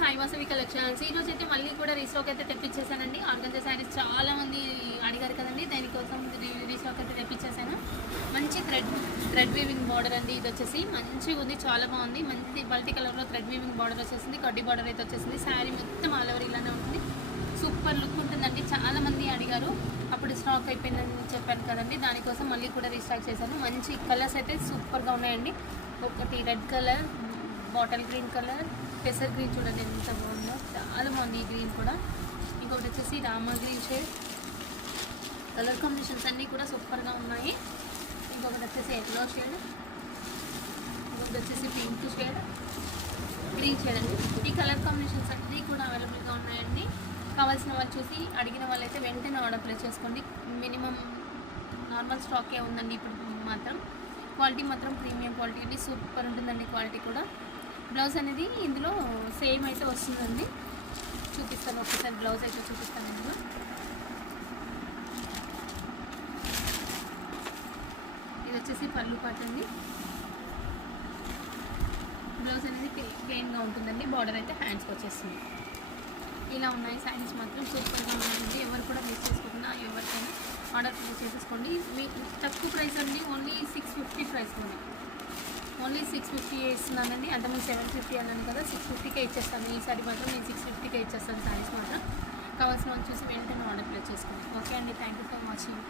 Sai Vasavi collections. ఈరోజు అయితే మళ్ళీ కూడా రీస్టాక్ అయితే తెప్పించేసానండి. ఆర్గంజా శారీస్ చాలా మంది అడిగారు కదండి, దానికోసం రీస్టాక్ అయితే తెప్పించేసాను. మంచి థ్రెడ్ వీవింగ్ బార్డర్ అండి. ఇది వచ్చేసి మంచిగా ఉంది, చాలా బాగుంది. మంచి మల్టీ కలర్లో థ్రెడ్ వీవింగ్ బార్డర్ వచ్చేసింది, కడ్డీ బార్డర్ అయితే వచ్చేసింది. శారీ మొత్తం ఆల్ ఓవర్ ఇలానే ఉంటుంది. సూపర్ లుక్ ఉంటుందండి. చాలా మంది అడిగారు, అప్పుడు స్టాక్ అయిపోయిందని చెప్పాను కదండి, దానికోసం మళ్ళీ కూడా రీస్టాక్ చేశాను. మంచి కలర్స్ అయితే సూపర్గా ఉన్నాయండి. ఒకటి red colour, bottle green colour, పెసర్ గ్రీన్ చూడండి ఎంత బాగుందో, చాలా బాగుంది ఈ గ్రీన్ కూడా. ఇంకొకటి వచ్చేసి Rama green shade. Colour combinations అన్నీ కూడా సూపర్గా ఉన్నాయి. ఇంకొకటి వచ్చేసి ఎల్లో షేడ్, ఇంకొకటి వచ్చేసి పింక్ షేడ్, గ్రీన్ షేడ్ అండి. ఈ కలర్ కాంబినేషన్స్ అన్నీ కూడా అవైలబుల్గా ఉన్నాయండి. కావాల్సిన వాళ్ళు చూసి అడిగిన వాళ్ళైతే వెంటనే ఆర్డర్ ప్లేస్ చేసుకోండి. మినిమం నార్మల్ స్టాకే ఉందండి ఇప్పుడు మాత్రం. క్వాలిటీ మాత్రం ప్రీమియం క్వాలిటీ అండి, సూపర్ ఉంటుందండి క్వాలిటీ కూడా. బ్లౌజ్ అనేది ఇందులో సేమ్ అయితే వస్తుందండి. చూపిస్తాను ఒకసారి, బ్లౌజ్ అయితే చూపిస్తాను ఇందులో. ఇది వచ్చేసి పళ్ళు పాట అండి. బ్లౌజ్ అనేది ప్లెయిన్గా ఉంటుందండి, బార్డర్ అయితే హ్యాండ్స్కి వచ్చేస్తుంది. ఇలా ఉన్నాయి శారీస్ మాత్రం సూపర్గా ఉన్నాయండి. ఎవరు కూడా వేస్ట్ చేసుకోకుండా ఎవరికైనా ఆర్డర్ ప్లేస్ చేసేసుకోండి. మీకు తక్కువ ప్రైస్ అండి, ఓన్లీ 650 ప్రైస్లోనే. ఓన్లీ 650 ఇస్తున్నానండి. అంతమంది 750 అన్నాను కదా, 650కే ఇచ్చేస్తాను. ఈ సారీ మాత్రం నేను 650కే ఇచ్చేస్తాను. శారీస్ మాత్రం కావాల్సిన వాళ్ళు చూసి వెంటనే ఆర్డర్ ప్లేస్ చేసుకోండి. ఓకే అండి, థ్యాంక్ యూ ఫర్ వాచింగ్.